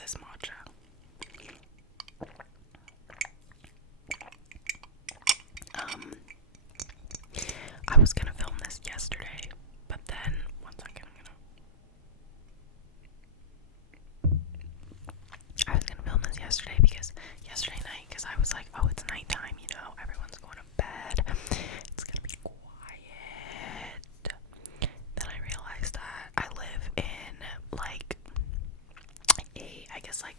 this is matcha. I was gonna film this yesterday, but then one second, I was gonna film this yesterday because yesterday night, because I was like, oh, it's nighttime, you know, everyone's going to bed, it's gonna be quiet. Then I realized that I live in like I guess like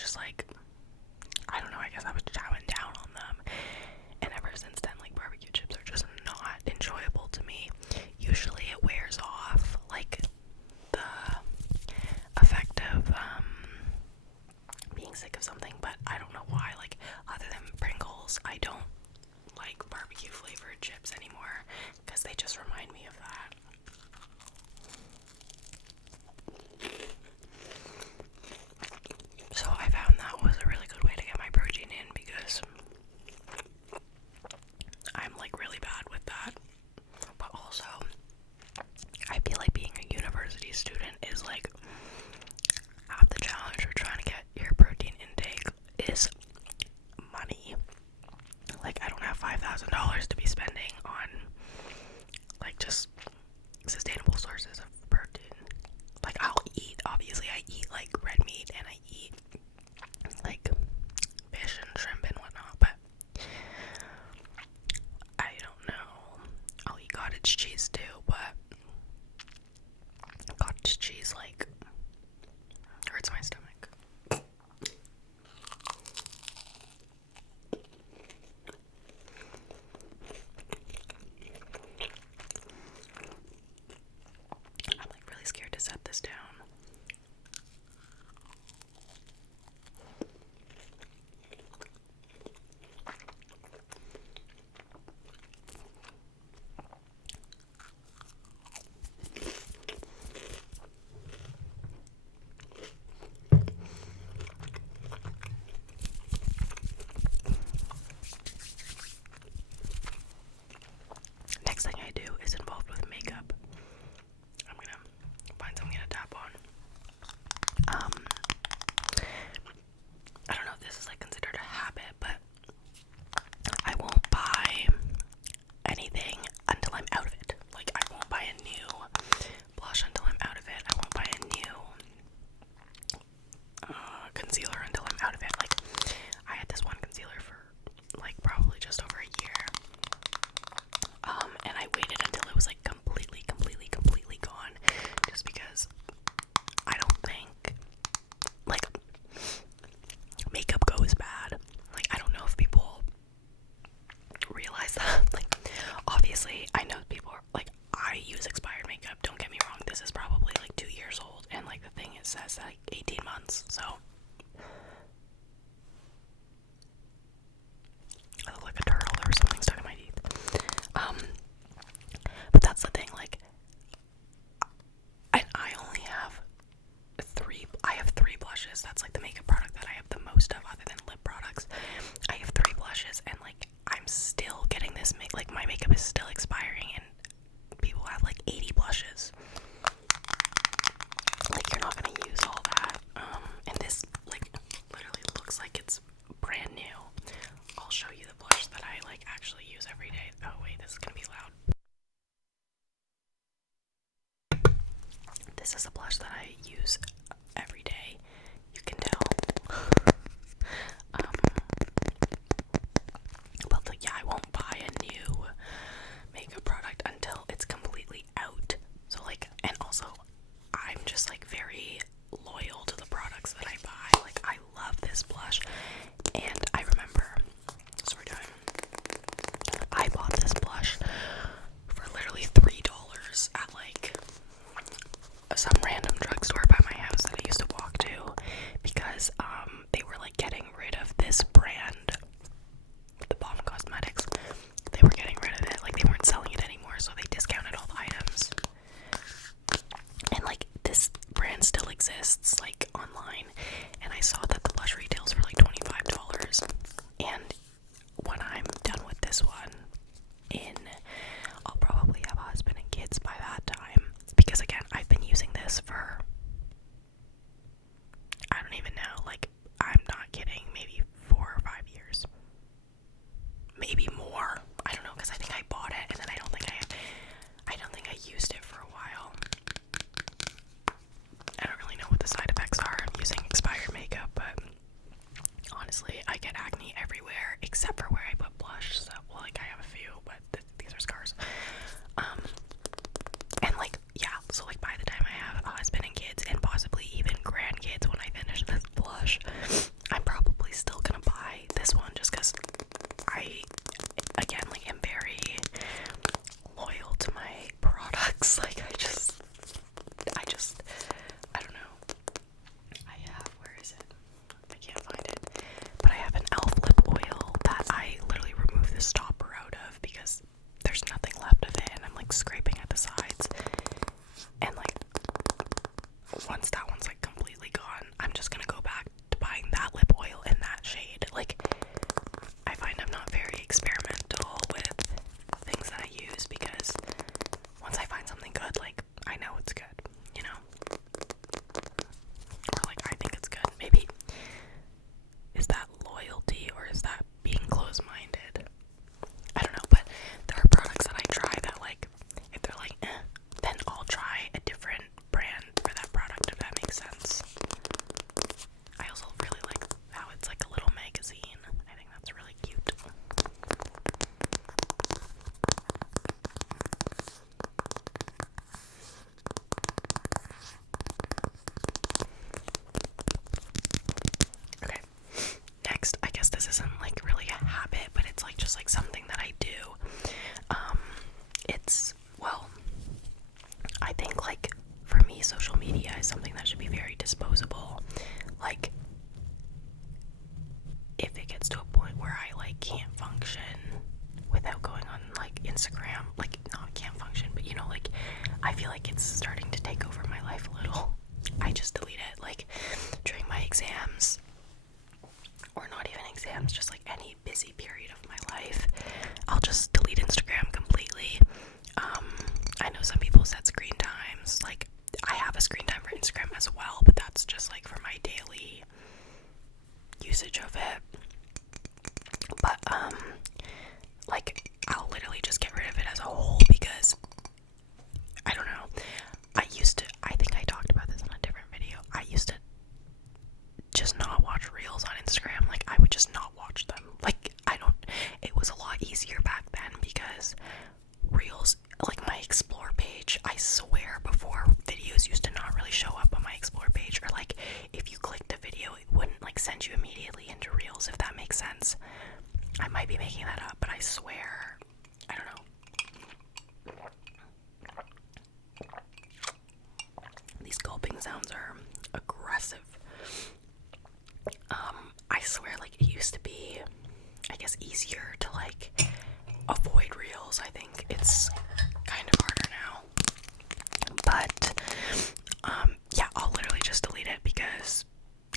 just like, I don't know, I guess I was chowing down on them. And ever since then, like, barbecue chips are just not enjoyable to me. Usually it wears off, like, the effect of being sick of something, but I don't know why. Like, other than Pringles, I don't like barbecue flavored chips anymore because they just remind me of that. So I found that was a really good way to get my protein in because I'm like really bad with that. But also, I feel like being a university student is like half the challenge for trying to get your protein intake is money. Like, I don't have $5,000 to be spending on like just sustainable sources of protein. Like, I'll eat, obviously I eat like red meat and I eat like fish and shrimp and whatnot, but I don't know. I'll eat cottage cheese too, but cottage cheese like hurts my stomach. I'm like really scared to set this down. Next thing I do is involved with makeup. I'm gonna find something to tap on. I don't know if this is like considered a habit, but I won't buy anything until I'm out of it. Like, I won't buy a new blush until I'm out of it. I won't buy a new concealer until I'm out of it. Like, I had this one concealer for like probably just over a year. And I waited until it was like completely gone, just because I don't think like makeup goes bad. Like, I don't know if people realize that. Like, obviously I know people are like, I use expired makeup, don't get me wrong, this is probably like 2 years old, and like the thing, it says like 18 months, so I look like a turtle or something stuck in my teeth. But that's the thing, like, I only have three blushes. That's like the makeup product that I have the most of other than lip products. I have 3 blushes, and like, I'm still getting this like my makeup is still expiring, and people have like 80 blushes. Like, you're not gonna use all that. And this like literally looks like it's brand new. I'll show you the blush that I like actually use every day. Oh wait, this is gonna be loud. This is a blush that I use every day. You can tell. But like, yeah, I won't buy a new makeup product until it's completely out. So like, and also, I'm just like very loyal to the products that I buy. Like, I love this blush, and I remember, story time, I bought this blush for literally $3 at like some random drugstore exams, or not even exams, just like any busy period of my life, I'll just delete Instagram completely. I know some people set screen times, like I have a screen time for Instagram as well, but that's just like for my daily usage of it. But like I'll literally just get rid of it as a whole, because I don't know, I think I talked about this in a different video, I used to just not watch reels on Instagram. Like I would just not watch them. Like it was a lot easier back then, because reels, like my explore page, I swear before, videos used to not really show up on my explore page, or like if you clicked a video it wouldn't like send you immediately into reels, if that makes sense. I might be making that up, but I swear, I don't know. These gulping sounds are aggressive. I swear, like it used to be, I guess, easier to like avoid reels. I think it's kind of harder now. But yeah, I'll literally just delete it, because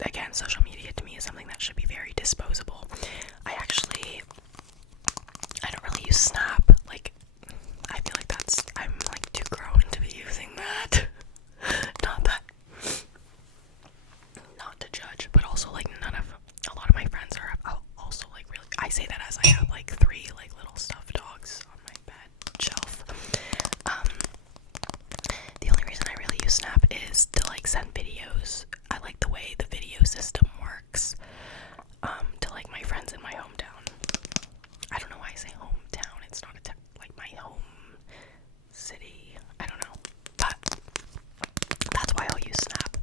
again, social media to me is something that should be very disposable. I don't really use Snap. Like I feel like I'm like too grown to be using that. Not to judge, but also like a lot of my friends are also like really, I say that as I have like 3 like little stuffed dogs on my bed shelf. The only reason I really use Snap is to like send videos. I like the way the video system works, to like my friends in my hometown. I don't know why I say hometown, it's not like my home city, I don't know, but that's why I'll use Snap.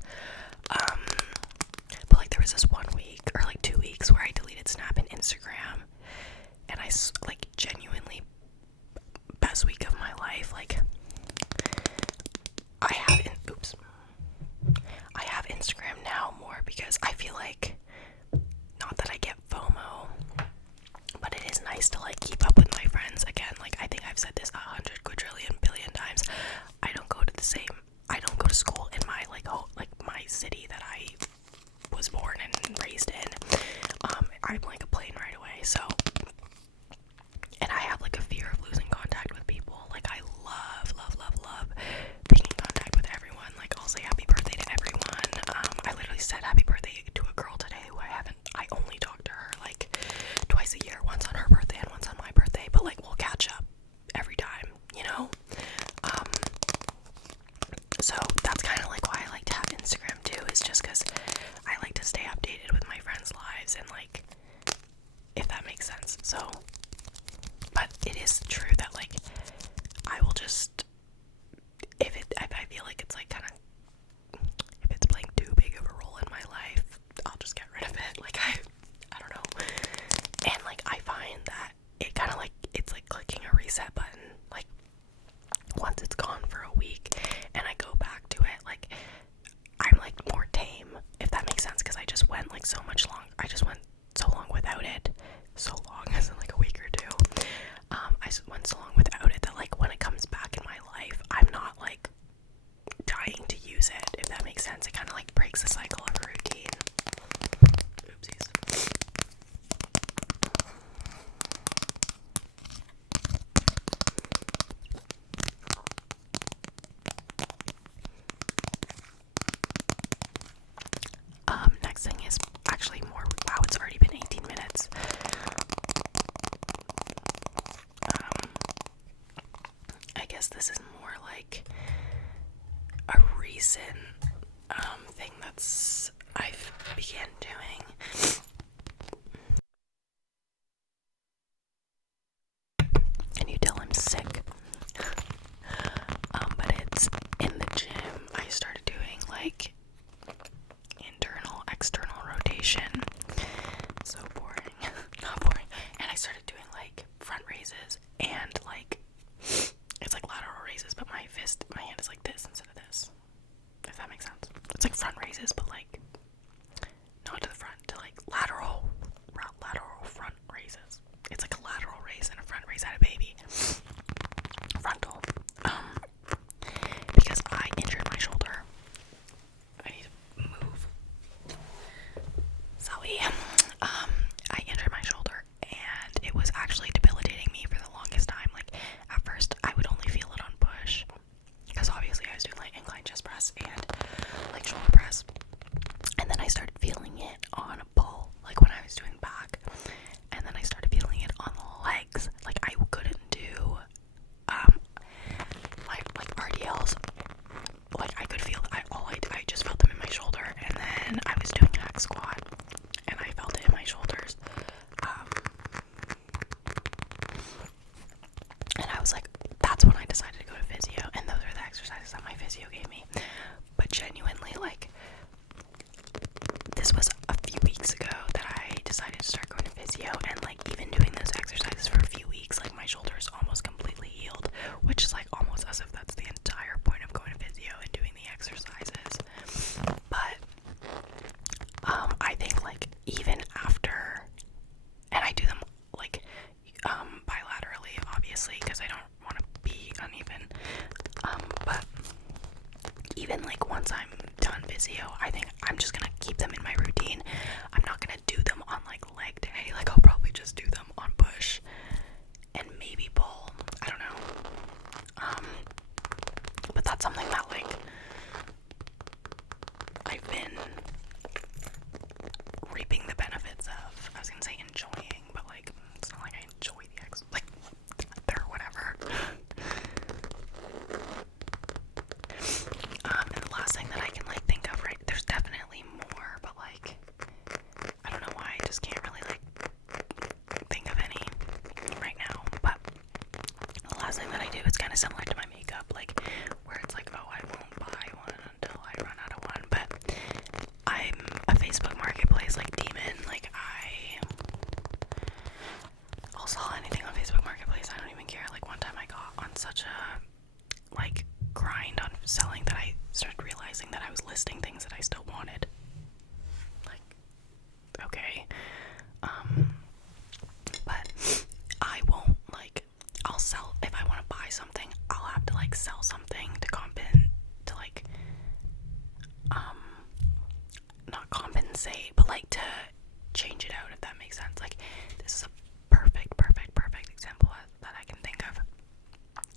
But like there was this 1 week or like 2 weeks where I deleted Snap and Instagram, and I like genuinely best week of my life. Like I have Instagram now more, because I feel like, not that I get FOMO, but it is nice to like keep up with my friends again. Like I think I've said this 100 quadrillion billion times. I don't go to school in my like my city that I was born and raised in. I'm like a plane right away, so, and I have like a fear of losing contact with people. Like I love being in contact with everyone. Like I'll say happy birthday to everyone. I literally said happy birthday to a girl today who I only talk to her like twice a year, once on her birthday and once on my birthday, but like we'll catch up every time, you know? So that's kind of like why I like to have Instagram too, is just because I like to stay updated with my friends' lives, and like, if that makes sense. So, but it is true that like I will just, if I feel like it's like kind of, if it's playing too big of a role in my life, I'll just get rid of it. Like I don't know. And like I find that it kind of like, it's like clicking a reset button. Like once it's gone for a week and I go back to it, like I'm like more tame, if that makes sense, because I just went like so long without it. So long, as in like a week or 2. I went so long without it that like when it comes back in my life, I'm not like dying to use it, if that makes sense. It kind of like breaks the cycle of a routine. Oopsies. Next thing is actually more, wow, it's already been 18 minutes. I guess this is more like a recent thing that's I've began doing. Can you tell I'm sick? But it's in the gym. I started doing like external rotation. So boring. Not boring. And I started doing like front raises and like, it's like lateral raises, but my hand is like this instead of this, if that makes sense. It's like front raises, but like not to the front, to like lateral front raises. It's like a lateral raise and a front raise at a baby. Frontal. Because I injured my shoulder. I need to move. even after, and I do them like bilaterally, obviously, because I don't want to be uneven. But even like once I'm done physio, I think I'm just gonna keep them in my routine. I'm not gonna do them on like leg day. Like I'll probably just do them on push and maybe pull. I don't know. But that's something that like I've been reaping the benefits of. I was gonna say enjoying, but like it's not like I enjoy the like they're whatever. And the last thing that I can like think of, right? There's definitely more, but like I don't know why I just can't really like think of any right now. But the last thing that I do is kind of similar to my makeup, like where it's like, oh, I won't buy one until I run out of one. But I'm a Facebook marketplace like demon. Like I'll sell anything on Facebook marketplace. I don't even care. Like one time I got on such a like grind on selling that I started realizing that I was listing things that I still wanted. Like, okay. But I won't like, I'll sell, if I want to buy something, I'll have to like sell something to to like, not compensate, but like to change it out, if that makes sense. Like, this is a perfect example that I can think of.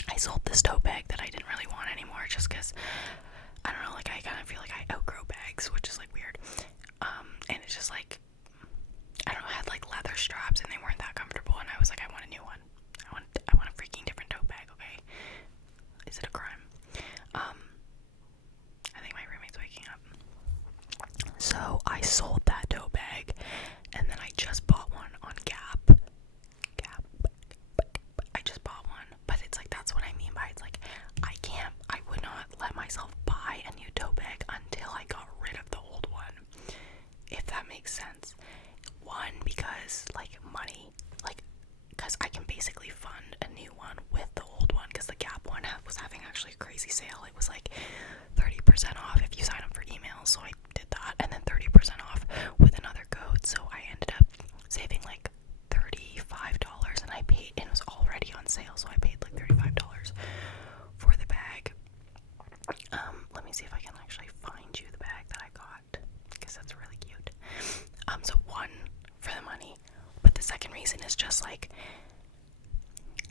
I sold this tote bag that I didn't really want anymore just because, I don't know, like I kind of feel like I outgrow bags, which is like weird. And it's just like, I don't know, I had like leather straps and they weren't that comfortable, and I was like, I want a new one. I want a freaking different tote bag, okay? Is it a crime? I think my roommate's waking up. So I sold that tote bag, and then I just bought one on Gap. I just bought one, but it's like, that's what I mean by it's like, I would not let myself buy a new tote bag until I got rid of the old one, if that makes sense. One, because like money, like, because I can basically fund a new one with the old one, because the Gap one was having actually a crazy sale. It was like 30% off if you sign up for emails, so I did that, and then 30% off with another code, so I ended up saving like $35, and I paid, and it was already on sale, so I paid like $35 for the bag. Let me see if I can actually find you the bag that I got, because that's really cute. So one, for the money, but the second reason is just like,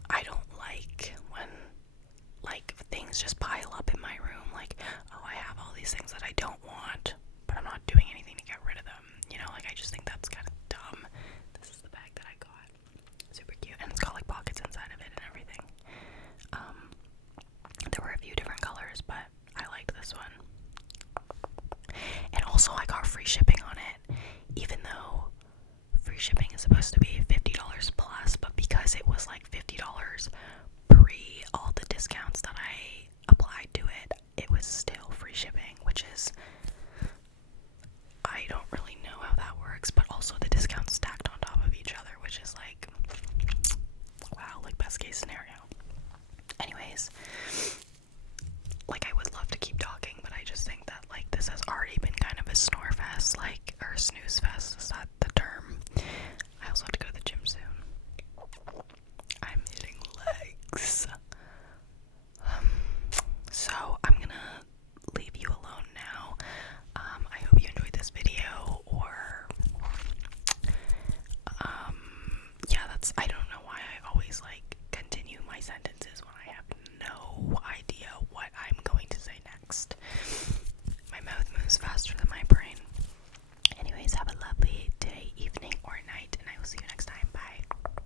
I don't like when like things just pile up in my room, like, oh, I have all these things that I don't want, but I'm not doing anything to get rid of them, you know, like I just think that's kind of dumb. This is the bag that I got, super cute, and it's got like pockets inside of it and everything. There were a few different colors, but I liked this one. And also I got free shipping on it, even though free shipping is supposed to be $50 plus, but because it was like $50 pre all the discounts that I applied to it, it was still free shipping, which is, I don't really know how that works, but also the discounts stacked on top of each other, which is like, wow, like best case scenario. Anyways, like I would love to keep talking, but I just think that like this has already been kind of a snore fest, like, or snooze fest, is that the term? I also have to go to the gym soon. I'm hitting legs. So I'm gonna leave you alone now. I hope you enjoyed this video, or yeah, I don't know why I always like continue my sentences when I have no idea what I'm going to say next. My mouth moves faster than